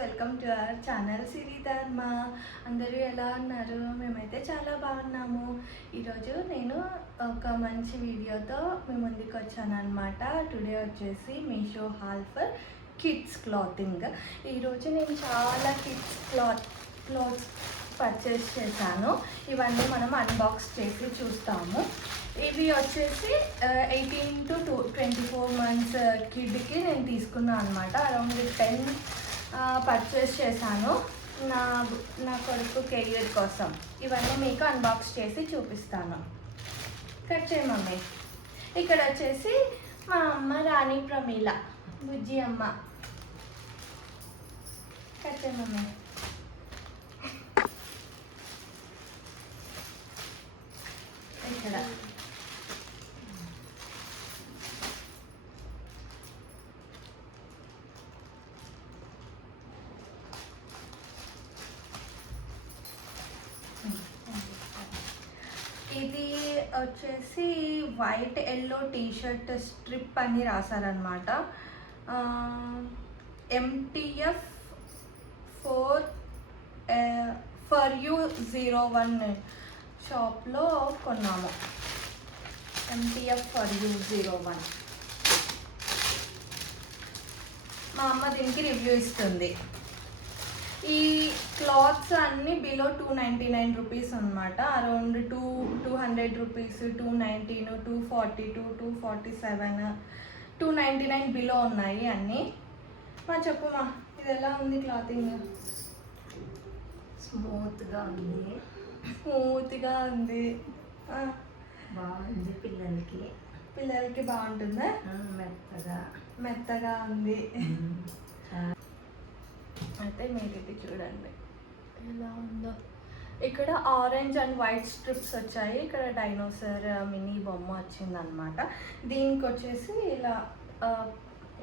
Welcome to our channel Siri ధర్మ. అందరూ ఎలా ఉన్నారు? మేమైతే చాలా బాగున్నాము. ఈరోజు నేను ఒక మంచి వీడియోతో మీ ముందుకు వచ్చాను అనమాట. టుడే వచ్చేసి Meesho hall for kids clothing. ఈరోజు నేను చాలా కిడ్స్ క్లాత్స్ పర్చేస్ చేశాను. ఇవన్నీ మనం అన్బాక్స్ చేసి చూస్తాము. ఇవి వచ్చేసి 18 to 24 months కిడ్కి నేను తీసుకున్నాను అనమాట. అరౌండ్ 10 పర్చేస్ చేశాను నా కొడుకు కెరియర్ కోసం. ఇవన్నీ మీకు అన్బాక్స్ చేసి చూపిస్తాను. కట్ చేయి మమ్మీ. ఇక్కడ వచ్చేసి మా అమ్మ రాణి ప్రమీల, బుజ్జి అమ్మ. కట్ చేయి మమ్మీ. ఇక్కడ ఇది వచ్చేసి వైట్ ఎల్లో టీషర్ట్ స్ట్రిప్ అని రాశారనమాట. MTF ఫర్ యూ 01 షాప్లో కొన్నాము. MTF for you 01. మా అమ్మ దీనికి రివ్యూ ఇస్తుంది. ఈ క్లాత్స్ అన్నీ బిలో 299 రూపీస్ అనమాట. అరౌండ్ 200 రూపీస్, 219, 242, 247, 299 బిలో ఉన్నాయి అన్నీ. మా చెప్పు మా, ఇది ఎలా ఉంది క్లాతింగ్? స్మూత్గా ఉంది. బాగుంది. పిల్లలకి బాగుంటుందా? మెత్తగా ఉంది. అయితే మీరు ఇది చూడండి ఎలా ఉందో. ఇక్కడ ఆరెంజ్ అండ్ వైట్ స్ట్రిప్స్ వచ్చాయి. ఇక్కడ డైనోసర్ మినీ బొమ్మ వచ్చిందనమాట. దీనికి వచ్చేసి ఇలా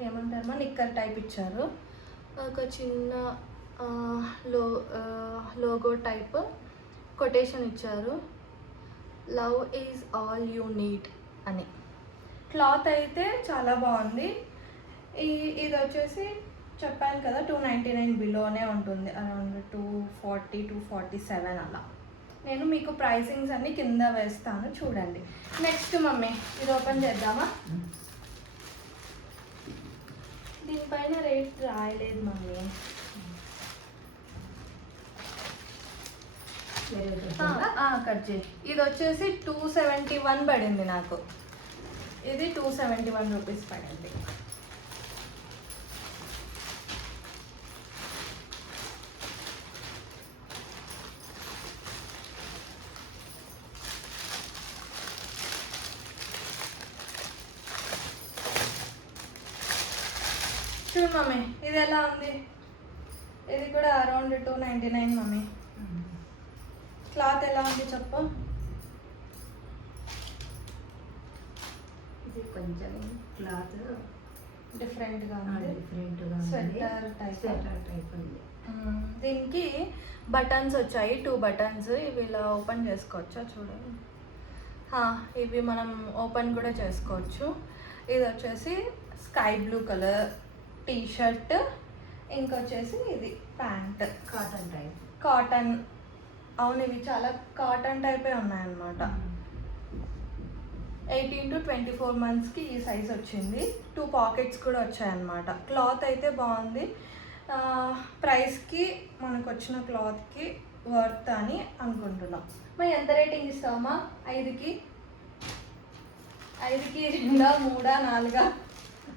ఏమంటారు, నిక్కర్ టైప్ ఇచ్చారు. ఒక చిన్న లోగో టైప్ కొటేషన్ ఇచ్చారు, love is all you need అని. క్లాత్ అయితే చాలా బాగుంది. ఇది వచ్చేసి చెప్పాను కదా 299 బిలోనే ఉంటుంది. అరౌండ్ 240, 247 అలా. నేను మీకు ప్రైసింగ్స్ అన్నీ కింద వేస్తాను, చూడండి. నెక్స్ట్ మమ్మీ, ఇది ఓపెన్ చేద్దామా? దీనిపైన రేట్ రాయలేదు మమ్మీ. కట్ చేయి. ఇది వచ్చేసి 271 పడింది నాకు. ఇది 271 రూపీస్ పడింది. చూడు మమ్మీ, ఇది ఎలా ఉంది? ఇది కూడా అరౌండ్ 299 మమ్మీ. క్లాత్ ఎలా ఉంది చెప్పు? ఇది కొంచెం క్లాత్ డిఫరెంట్గా ఉంది. స్వెటర్ టైప్ ఉంది. దీనికి బటన్స్ వచ్చాయి, 2 బటన్స్. ఇవి ఇలా ఓపెన్ చేసుకోవచ్చా చూడండి. ఇవి మనం ఓపెన్ కూడా చేసుకోవచ్చు. ఇది వచ్చేసి స్కై బ్లూ కలర్ టీషర్ట్. ఇంకొచ్చేసి ఇది ప్యాంట్, కాటన్. అవును, ఇవి చాలా కాటన్ టైపే ఉన్నాయన్నమాట. 18 to 24 monthsకి ఈ సైజ్ వచ్చింది. 2 పాకెట్స్ కూడా వచ్చాయన్నమాట. క్లాత్ అయితే బాగుంది. ప్రైస్కి మనకు వచ్చిన క్లాత్కి వర్త్ అని అనుకుంటున్నాం. మరి ఎంత రేటింగ్ ఇస్తావమ్మా? 5కి 2, 3, 4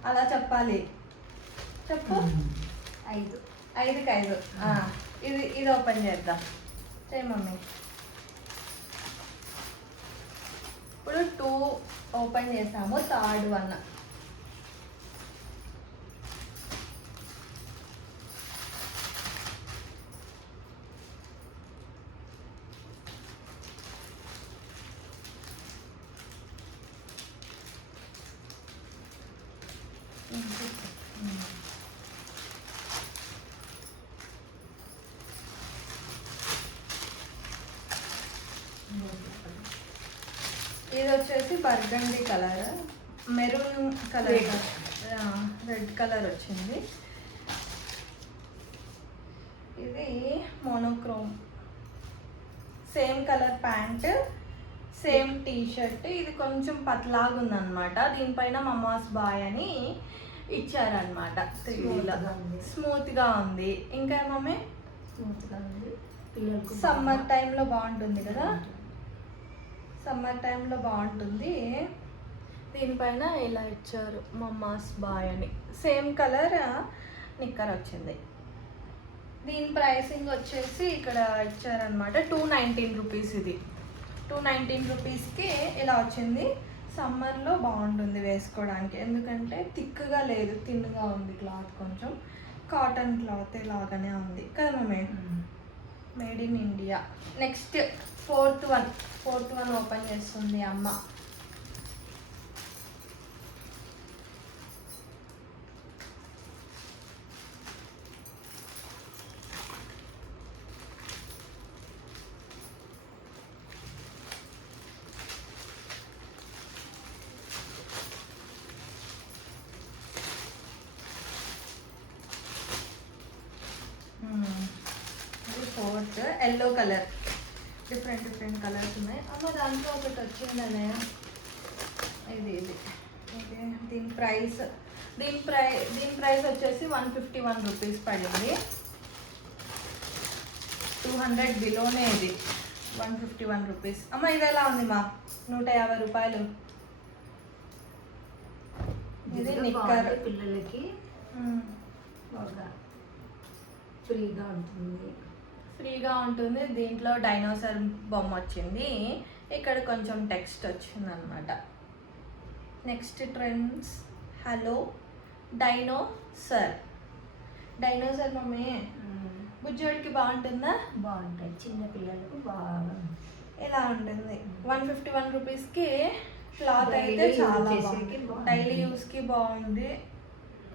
అలా చెప్పాలి. చెప్పు. 5కి 5. ఇది ఓపెన్ చేద్దాం. చేయి మమ్మీ. ఇప్పుడు 2 ఓపెన్ చేసాము, థర్డ్ 1. ఇది వచ్చేసి burgundy colour, maroon colour, red colour వచ్చింది. ఇది monochrome, same colour pant, same T shirt. ఇది కొంచెం పతలాగా ఉందన్నమాట. దీనిపైన మమాస్ బాయ్ అని ఇచ్చారనమాట. స్మూత్గా ఉంది. ఇంకా మమ్మీ స్మూత్గా ఉంది. పిల్లలకు సమ్మర్ టైంలో బాగుంటుంది కదా, సమ్మర్ టైంలో బాగుంటుంది. దీనిపైన ఇలా ఇచ్చారు మమ్మాస్ బాయ్ అని. సేమ్ కలర్ నిక్కర్ వచ్చింది. దీని ప్రైసింగ్ వచ్చేసి ఇక్కడ ఇచ్చారనమాట 219 రూపీస్. ఇది 219 రూపీస్కి ఇలా వచ్చింది. సమ్మర్లో బాగుంటుంది వేసుకోవడానికి, ఎందుకంటే థిక్గా లేదు, థిన్గా ఉంది క్లాత్. కొంచెం కాటన్ క్లాత్ లాగానే ఉంది కదా mummy. Made in India. Next fourth one open చేస్తుంది అమ్మ. Fourth yellow colour, different colours ఉన్నాయి. అమ్మ దాంట్లో ఒకటి వచ్చిందనే, ఇది దీని ప్రైస్ వచ్చేసి 151 రూపీస్ పడింది. 200 బిలోనే ఇది. 151 రూపీస్. అమ్మ ఇది ఎలా ఉంది మా? 150 రూపాయలు. ఇది నిక్కర్ పిల్లలకి బాగా ఫ్రీగా ఉంటుంది. దీంట్లో డైనోసార్ బొమ్మ వచ్చింది. ఇక్కడ కొంచెం టెక్స్ట్ వచ్చింది అనమాట. Next trends. Hello dinosaur mummy. బుజ్జోడికి బాగుంటుందా? బాగుంటాయి, చిన్న పిల్లలకు బాగా. ఎలా ఉంటుంది? 151 రూపీస్కి క్లాత్ అయితే చాలా బాగుంది. డైలీ యూస్కి బాగుంది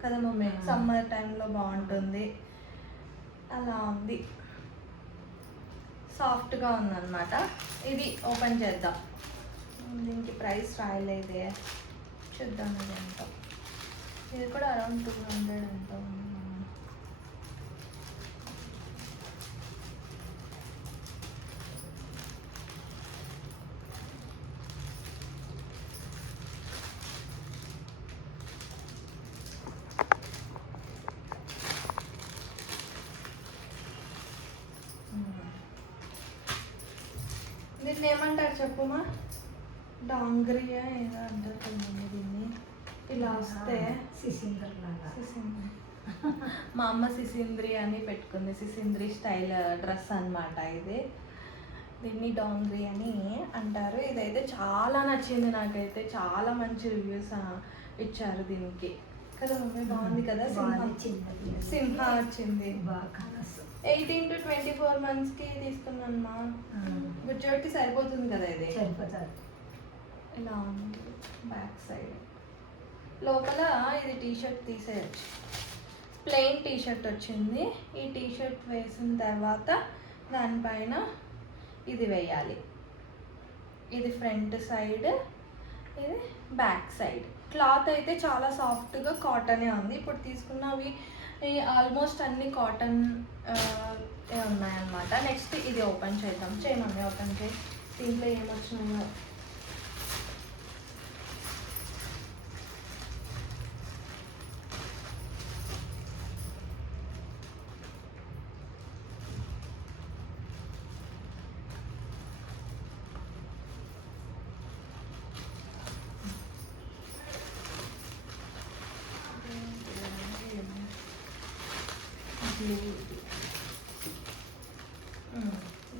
కదా మమ్మీ. సమ్మర్ టైంలో బాగుంటుంది. అలా ఉంది, సాఫ్ట్గా ఉందన్నమాట. ఇది ఓపెన్ చేద్దాం. దీనికి ప్రైస్ రాయలేదే, చూద్దాం. ఇది ఎంత. ఇది కూడా అరౌండ్ 200 ఎంత ఉంది. దీన్ని ఏమంటారు చెప్పుమా? డాంగ్రియా ఏదో అంటారు కదండి దీన్ని. ఇలా వస్తే సిసిందర్ లాగా. మా అమ్మ సిసింద్రి అని పెట్టుకుంది. సిసింద్రి స్టైల్ డ్రెస్ అన్నమాట ఇది. దీన్ని డాంగ్రీ అని అంటారు. ఇదైతే చాలా నచ్చింది నాకైతే. చాలా మంచి రివ్యూస్ ఇచ్చారు దీనికి కదా మమ్మీ. బాగుంది కదా. సింహ వచ్చింది. 18 to 24 monthsకి తీసుకున్నాను మా. బుజ్జోడికి సరిపోతుంది కదా ఇది. సరిపోతుంది. ఇలా ఉంది బ్యాక్ సైడ్. లోపల ఇది టీషర్ట్ తీసేయచ్చు. ప్లెయిన్ టీషర్ట్ వచ్చింది. ఈ టీషర్ట్ వేసిన తర్వాత దానిపైన ఇది వేయాలి. ఇది ఫ్రంట్ సైడ్, ఇది బ్యాక్ సైడ్. క్లాత్ అయితే చాలా సాఫ్ట్గా కాటనే ఉంది. ఇప్పుడు తీసుకున్నవి ఆల్మోస్ట్ అన్ని కాటన్ ఉన్నాయన్నమాట. నెక్స్ట్ ఇది ఓపెన్ చేద్దాం. చేయమని ఓపెన్ చేయి. దీంట్లో ఏమొచ్చినాయో.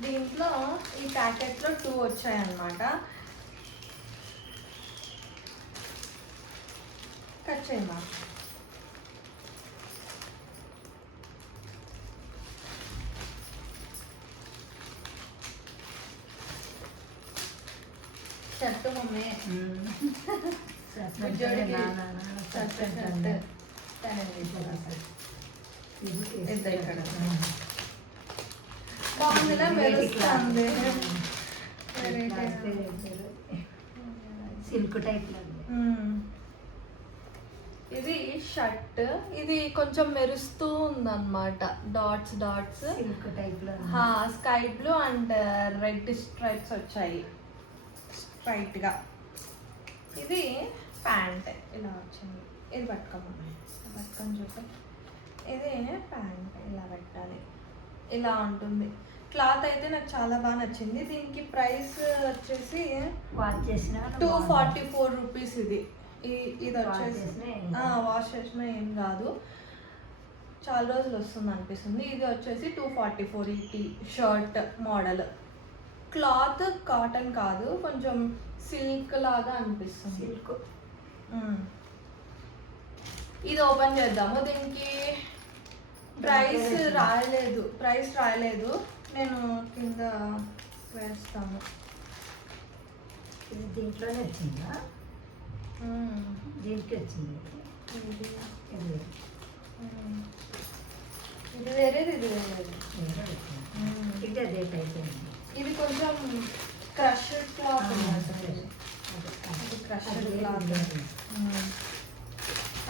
దీంట్లో ఈ ప్యాకెట్లో 2 వచ్చాయన్నమాట. కట్ చేయమా. Shirt mummy. బుజ్జోడికి షర్ట్. బాగుందిలా మెరుస్తుంది. Silk type. ఇది షర్ట్, ఇది కొంచెం మెరుస్తూ ఉందన్నమాట, డాట్స్ డాట్స్, సిల్క్ టైప్లో sky blue and red stripes వచ్చాయి స్ట్రైట్గా. ఇది ప్యాంట్ ఇలా వచ్చింది, ఇది పట్టుకొని చూపి. ఇది ప్యాంట్ ఇలా పెట్టాలి, ఇలా ఉంటుంది. క్లాత్ అయితే నాకు చాలా బాగా నచ్చింది. దీనికి ప్రైస్ వచ్చేసి వాష్ చేసిన 244 రూపీస్. ఇది వచ్చేసి వాష్ చేసినా ఏం కాదు, చాలా రోజులు వస్తుంది అనిపిస్తుంది. ఇది వచ్చేసి 244 ఈ షర్ట్ మోడల్. క్లాత్ కాటన్ కాదు, కొంచెం సిల్క్ లాగా అనిపిస్తుంది. సిల్క్. ఇది ఓపెన్ చేద్దాము. దీనికి ప్రైస్ రాయలేదు, నేను కింద వేస్తాను. ఇది దీంట్లోనే వచ్చిందా? దీనికి వచ్చింది. ఇది వేరేది, ఇది వేరేది. ఇది అదే టైప్. ఇది కొంచెం క్రష్డ్ క్లాత్ ఉన్నట్టు. ఇది క్రష్డ్ క్లాత్,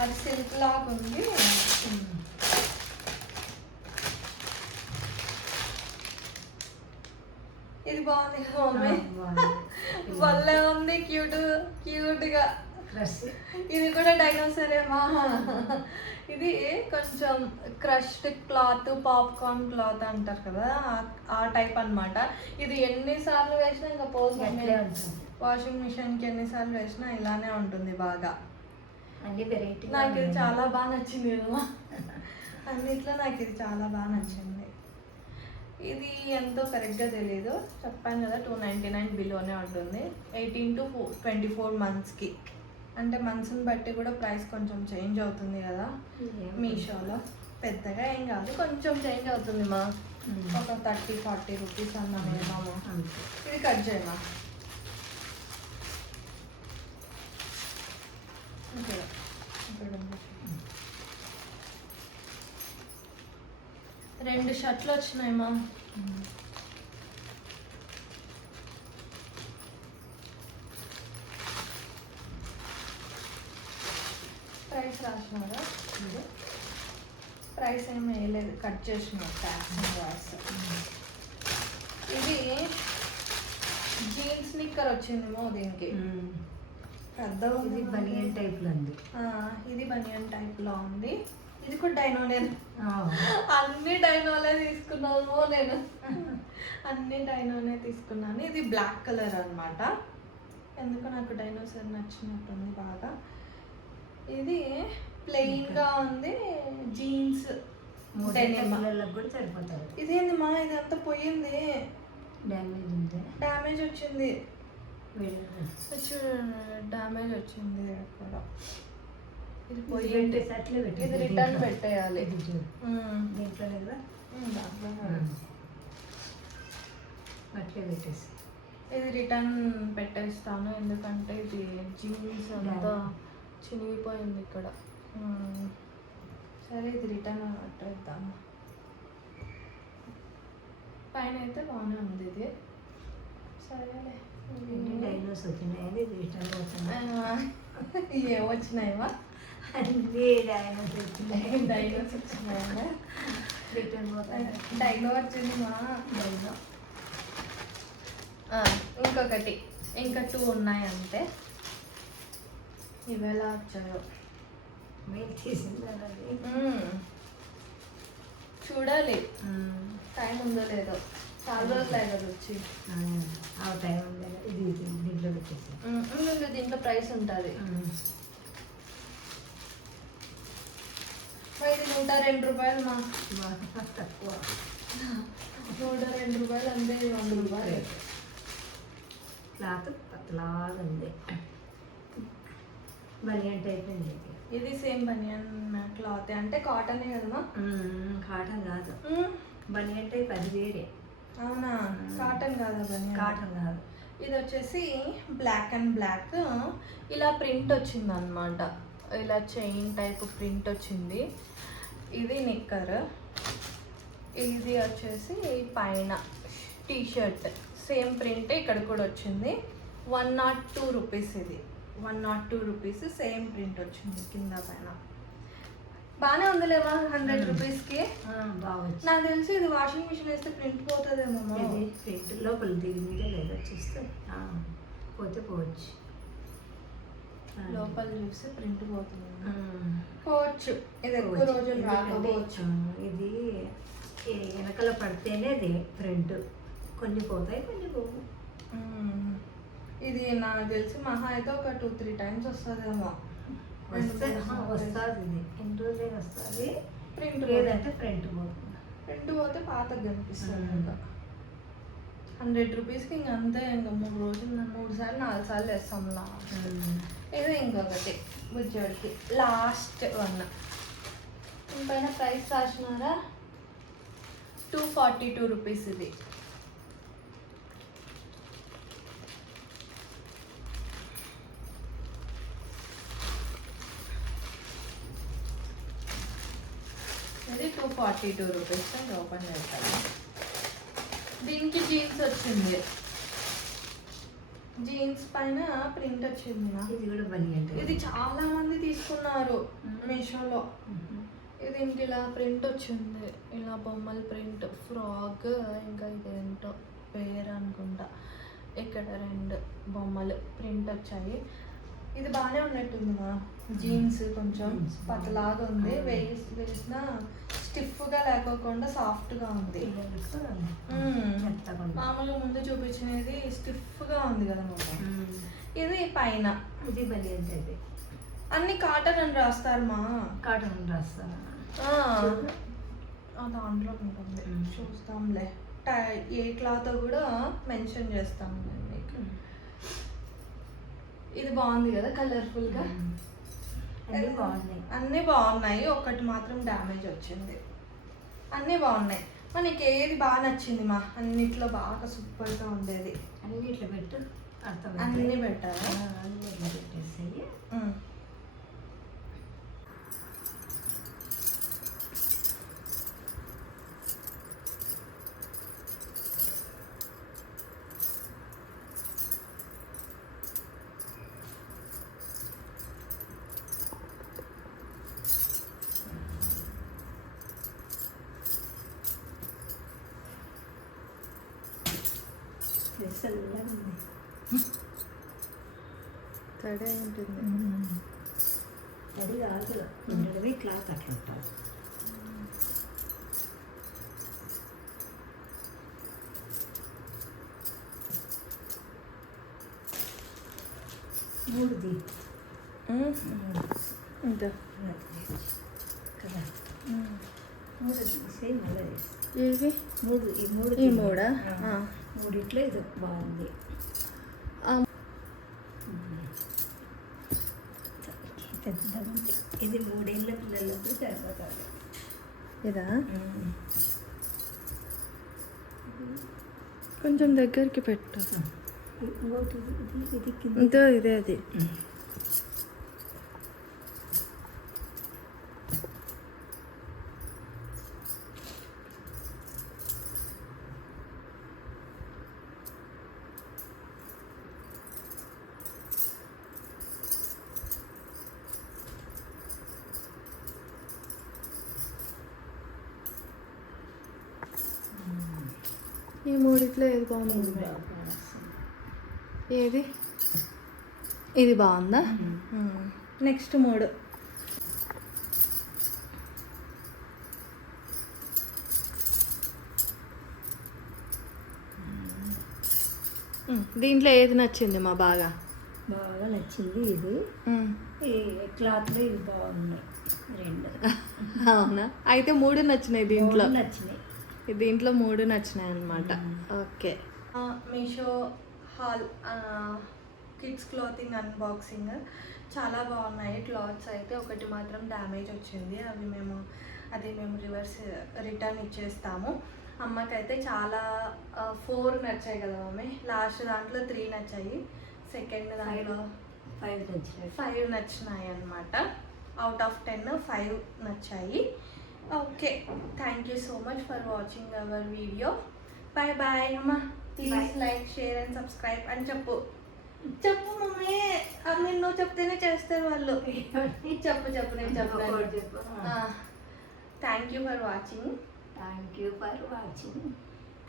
అది సిల్క్ లాగా ఉంది. ఇది బాగుంది కదా మమ్మీ, భలే ఉంది, క్యూట్గా. ఇది కూడా డైనోసరేమా. ఇది కొంచెం క్రష్డ్ క్లాత్, పాప్కార్న్ క్లాత్ అంటారు కదా, ఆ టైప్ అన్నమాట. ఇది ఎన్నిసార్లు వేసినా ఇంకా పోతుంది. వాషింగ్ మిషన్కి ఎన్నిసార్లు వేసినా ఇలానే ఉంటుంది బాగా. అన్ని వెరైటీ. నాకు ఇది చాలా బాగా నచ్చింది కదా, అన్నిట్లో నాకు ఇది చాలా బాగా నచ్చింది. ఇది ఎంతో కరెక్ట్గా తెలియదు, చెప్పాను కదా 299 బిలోనే ఉంటుంది. 18 to 24 monthsకి, అంటే మంత్స్ని బట్టి కూడా ప్రైస్ కొంచెం చేంజ్ అవుతుంది కదా మీషోలో. పెద్దగా ఏం కాదు, కొంచెం చేంజ్ అవుతుంది మా, ఒక 30-40 రూపీస్ అన్నామేమో. ఇది కట్ చేయమా. రెండు షర్ట్లు వచ్చినాయి మా. ప్రైస్ రాసినారా? ప్రైస్ ఏమి వేయలేదు, కట్ చేసిన ప్యాక్స్. ఇది జీన్స్ నిక్కర్ వచ్చిందేమో దీనికి. పెద్ద ఇది బనియన్ టైప్లో ఉంది. ఇది బనియన్ టైప్లో ఉంది. ఇది కూడా డైనోనే. అన్ని డైనోలే తీసుకున్నాను నేను, అన్ని డైనోనే తీసుకున్నాను. ఇది బ్లాక్ కలర్ అన్నమాట, ఎందుకు నాకు డైనోసార్ నచ్చినట్టుంది బాగా. ఇది ప్లెయిన్గా ఉంది, జీన్స్ కూడా సరిపోతారు. ఇదేంది మా, ఇదంతా పోయింది, డ్యామేజ్ వచ్చింది. డ్యామేజ్ వచ్చింది అక్కడ. ఇది పోయింది, ఇది రిటర్న్ పెట్టేయాలి. దీంట్లోనే కదా, అట్లే పెట్టేసి ఇది రిటర్న్ పెట్టేస్తాను, ఎందుకంటే ఇది జీన్స్ అంతా చినిగిపోయింది ఇక్కడ. సరే, ఇది రిటర్న్ పెట్టేద్దాము. పైన అయితే బాగానే ఉంది ఇది. సరేలే, డైనోస్ వచ్చినాయి, రిటర్న్ పోతున్నాయి. ఏం వచ్చినాయమ్మా? అన్నీ డైనోస్ వచ్చినాయి. డైనోస్ వచ్చినాయా? రిటర్న్ పోతాయి. డైనో వచ్చింది మా. డైనో ఇంకొకటి, ఇంకా 2 ఉన్నాయి అంతే. ఇవి ఎలా వచ్చాయో మీరు తీసింది చూడాలి, టైం ఉందో లేదో. చాలా రోజులు అయ్యి కదా వచ్చి. టైం ఉంది, ఇది దీంట్లో పెట్టేసి. దీంట్లో ప్రైస్ ఉంటుంది. ఇది 102 రూపాయలు మా. తక్కువ. 102 రూపాయలు అంతే, 100 రూపాయలు. క్లాత్ పతలాగా ఉంది, బనియన్ టైప్ ఉంది. ఇది సేమ్ బనియన్ క్లాత్, అంటే కాటనే కదమ్మా? కాటన్ కాదు, బనియన్ టైప్, అది వేరే. అవునా? కాటన్ కాదా బనియన్? కాటన్ కాదు. ఇది వచ్చేసి బ్లాక్ అండ్ బ్లాక్, ఇలా ప్రింట్ వచ్చింది అనమాట, ఇలా చైన్ టైప్ ప్రింట్ వచ్చింది. ఇది నిక్కర్. ఇది వచ్చేసి పైన టీ షర్ట్, సేమ్ ప్రింట్ ఇక్కడ కూడా వచ్చింది. 102 రూపీస్ ఇది. 102 రూపీస్ సేమ్ ప్రింట్ వచ్చింది కింద పైన. బాగానే ఉందిలేమా 100 రూపీస్కి. బాగుంది. నాకు తెలిసి ఇది వాషింగ్ మిషన్ వేస్తే ప్రింట్ పోతుందేమో. ఇది ప్రింట్ లోపల దిగి మీద లేదా చూస్తే పోతే పోవచ్చు. లోపల చూస్తే ప్రింట్ పోతుంది పోవచ్చు. ఇది ఎక్కువ రోజులు రాకపోవచ్చు. ఇది వెనకాల పడితేనే అది ప్రింట్. కొన్ని పోతాయి, కొన్ని పోవు. ఇది నాకు తెలిసి మహా అయితే ఒక 2-3 టైమ్స్ వస్తుందేమో. వస్తుంది ఇది ఎన్ని రోజులైనా వస్తుంది. ప్రింట్ లేదంటే ప్రింట్ పోతుంది. ప్రింట్ పోతే పాతగా కనిపిస్తుంది. ఇంకా 100 రూపీస్కి ఇంక అంతే. ఇంకా 3 రోజులు 3 సార్లు 4 సార్లు వేస్తాం లాస్ట్. ఇది ఇంకొకటి బుజ్జోడికి లాస్ట్ 1. దీనిపైన ప్రైస్ రాసినారా 242 రూపీస్. ఇది ఇది 242 రూపీస్. ఓపెన్ చేస్తాను. దీనికి జీన్స్ వచ్చింది. జీన్స్ పైన ప్రింట్ వచ్చింది. ఇది కూడా బలి అంటే ఇది చాలా మంది తీసుకున్నారు మీషోలో. ఇది ఇంక ఇలా ప్రింట్ వచ్చింది. ఇలా బొమ్మల ప్రింట్ ఫ్రాక్, ఇంకా ఇదేంటో పేరు అనుకుంటా. ఇక్కడ 2 బొమ్మలు ప్రింట్ వచ్చాయి. ఇది బాగానే ఉన్నట్టుందిగా. జీన్స్ కొంచెం పతలాగా ఉంది. వేసిన స్టిఫ్గా లేకోకుండా సాఫ్ట్గా ఉంది. మామూలుగా ముందు చూపించినది స్టిఫ్గా ఉంది కదా మొత్తం. ఇది పైన ఇది బలి అంటే అన్ని కాటన్ అని రాస్తారు మా. కాటన్ రాస్తారా? దాంట్లో ఉంటుంది చూస్తాంలే. ఏ క్లాత్ కూడా మెన్షన్ చేస్తాము నేను మీకు. ఇది బాగుంది కదా కలర్ఫుల్గా. అన్నీ బాగున్నాయి. ఒకటి మాత్రం డ్యామేజ్ వచ్చింది. అన్నీ బాగున్నాయి. మనకి ఏది బాగా నచ్చింది మా? అన్నిట్లో బాగా సూపర్గా ఉండేది. అన్నిట్లో పెట్టు. అన్నీ పెట్టారా? అన్నిట్లో పెట్టేసి తడే ఉంటుంది. అది కాదు ఉండడమే క్లాత్ అట్లా ఉంటుంది. మూడుది ఇంకా కదా. మూడు తీసే మళ్ళీ ఇవి మూడు ఈ మూడు ఈ మూడా? మూడిట్లో ఇది బాగుంది. పెద్దగా ఉంది. ఇది 3 ఏళ్ళ పిల్లలకు సరిపోతుంది. ఇదా కొంచెం దగ్గరికి పెట్టు. ఇంకోటి ఇది కింద ఇంతో ఇదే అది. ఈ మూడిట్లో ఏది బాగుంది? ఏది? ఇది బాగుందా? నెక్స్ట్ 3. దీంట్లో ఏది నచ్చింది మా? బాగా నచ్చింది ఇది. ఈ క్లాత్లో ఇది బాగున్నాయి 2. అవునా? అయితే 3 నచ్చినాయి దీంట్లో. నచ్చినాయి. దీంట్లో 3 నచ్చినాయి అన్నమాట. Okay. Meesho hall kids clothing unboxing చాలా బాగున్నాయి. క్లాత్స్ అయితే ఒకటి మాత్రం డ్యామేజ్ వచ్చింది. మేము రిటర్న్ ఇచ్చేస్తాము. అమ్మకైతే చాలా 4 నచ్చాయి కదా మమ్మీ. లాస్ట్ దాంట్లో 3 నచ్చాయి. సెకండ్ దాంట్లో 5 నచ్చినాయి అన్నమాట. అవుట్ ఆఫ్ 10 5 నచ్చాయి. Okay, thank you so much for watching our video. Bye bye అమ్మ. Please like, share and subscribe అని చెప్పు. చెప్పు మమ్మీ నేను నువ్వు చెప్తేనే చేస్తారు వాళ్ళు. చెప్పు చెప్పు నేను చెప్తాను. ఒకటి చెప్పు. Thank you for watching. Thank you for watching.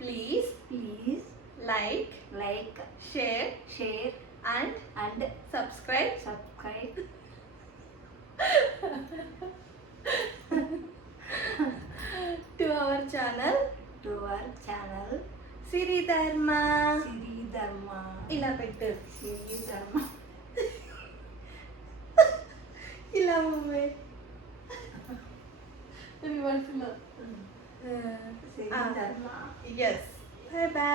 Please please like like share share and and subscribe subscribe to our channel to our channel Siri Dharma. Siri ధర్మ. ఇలా పెట్టు. సిరి ధర్మ. ఇలా మమ్మీ రివర్స్లో. Siri Dharma. Yes. Bye bye.